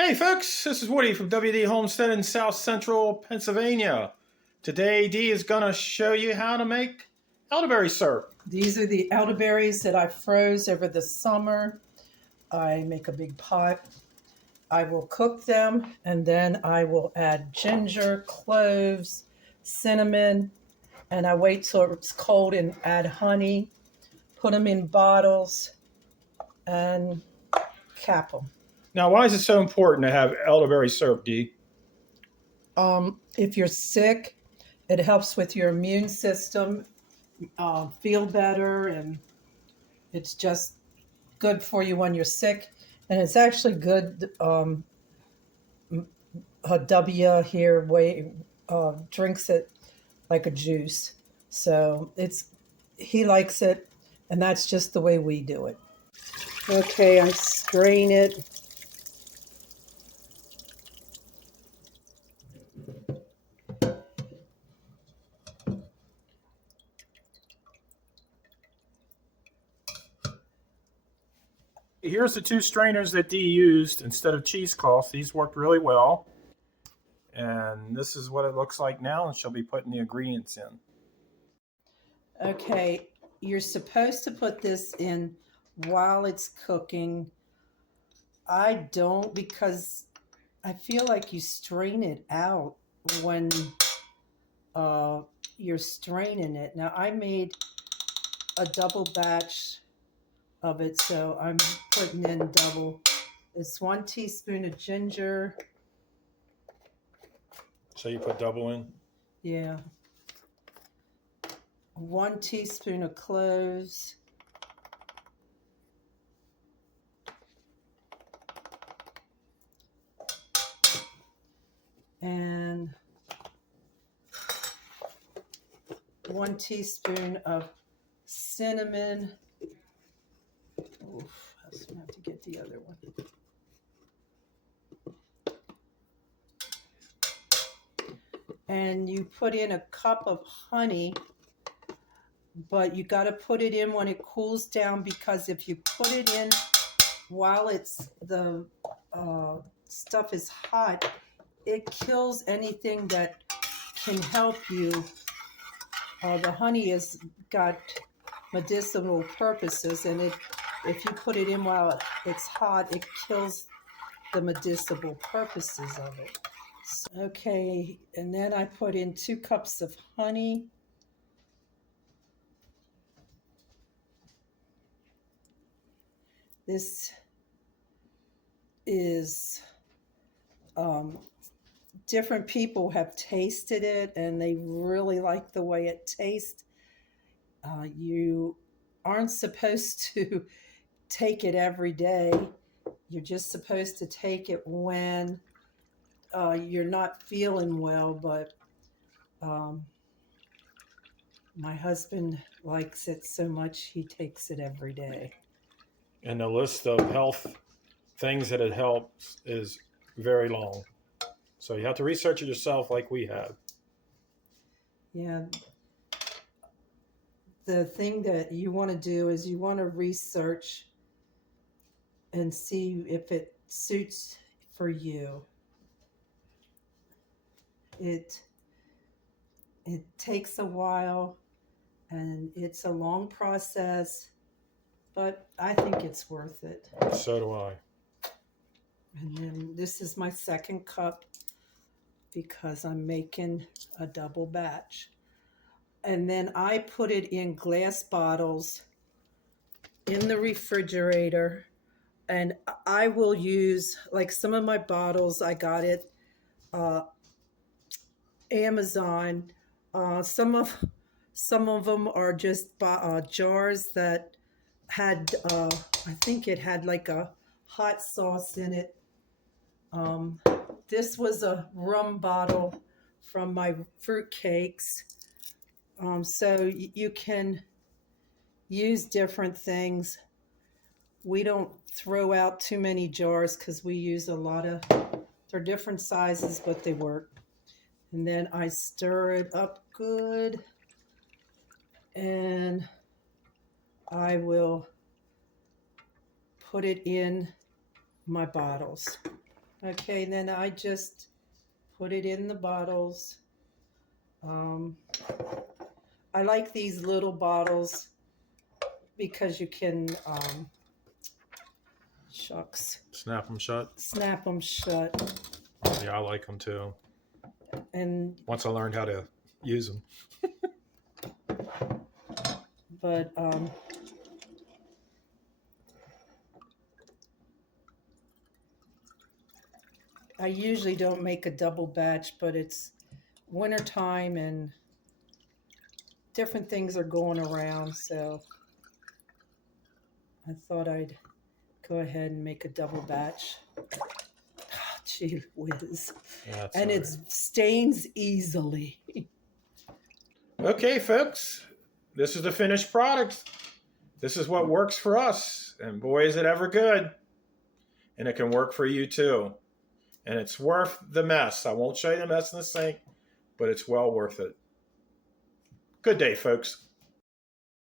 Hey folks, this is Woody from WD Homestead in South Central Pennsylvania. Today Dee is going to show you how to make elderberry syrup. These are the elderberries that I froze over the summer. I make a big pot. I will cook them and then I will add ginger, cloves, cinnamon, and I wait till it's cold and add honey, put them in bottles and cap them. Now, why is it so important to have elderberry syrup, Dee? If you're sick, it helps with your immune system feel better, and it's just good for you when you're sick. And it's actually good. W here drinks it like a juice, so he likes it, and that's just the way we do it. Okay, I strain it. Here's the two strainers that Dee used instead of cheesecloth. These worked really well. And this is what it looks like now, and she'll be putting the ingredients in. Okay, you're supposed to put this in while it's cooking. I don't, because I feel like you strain it out when you're straining it. Now, I made a double batch of it, so I'm putting in double. It's 1 teaspoon of ginger. So you put double in? Yeah. 1 teaspoon of cloves. And 1 teaspoon of cinnamon. Oof, I was gonna have to get the other one. And you put in a cup of honey, but you got to put it in when it cools down, because if you put it in while the stuff is hot, it kills anything that can help you. The honey has got medicinal purposes, and if you put it in while it's hot, it kills the medicinal purposes of it. Okay, and then I put in 2 cups of honey. This is different people have tasted it and they really like the way it tastes. You aren't supposed to take it every day. You're just supposed to take it when you're not feeling well, but my husband likes it so much he takes it every day. And the list of health things that it helps is very long. So you have to research it yourself like we have. Yeah. The thing that you want to do is you want to research and see if it suits for you. It takes a while and it's a long process, but I think it's worth it. So do I. And then this is my second cup because I'm making a double batch. And then I put it in glass bottles in the refrigerator. And I will use, like, some of my bottles, I got it Amazon. Some of them are just jars that had, I think it had like a hot sauce in it. This was a rum bottle from my fruit cakes. So you can use different things. We don't throw out too many jars because we use a lot of, they're different sizes, but they work. And then I stir it up good. And I will put it in my bottles. Okay, then I just put it in the bottles. I like these little bottles because you can, shucks, Snap them shut. snap them shut. Yeah, I like them too. And Once I learned how to use them. but I usually don't make a double batch, but it's wintertime and different things are going around, so I thought I'd go ahead and make a double batch. Gee whiz. That's And all it stains easily. Okay, folks, this is the finished product. This is what works for us, and boy, is it ever good. And it can work for you too. And it's worth the mess. I won't show you the mess in the sink, but it's well worth it. Good day, folks.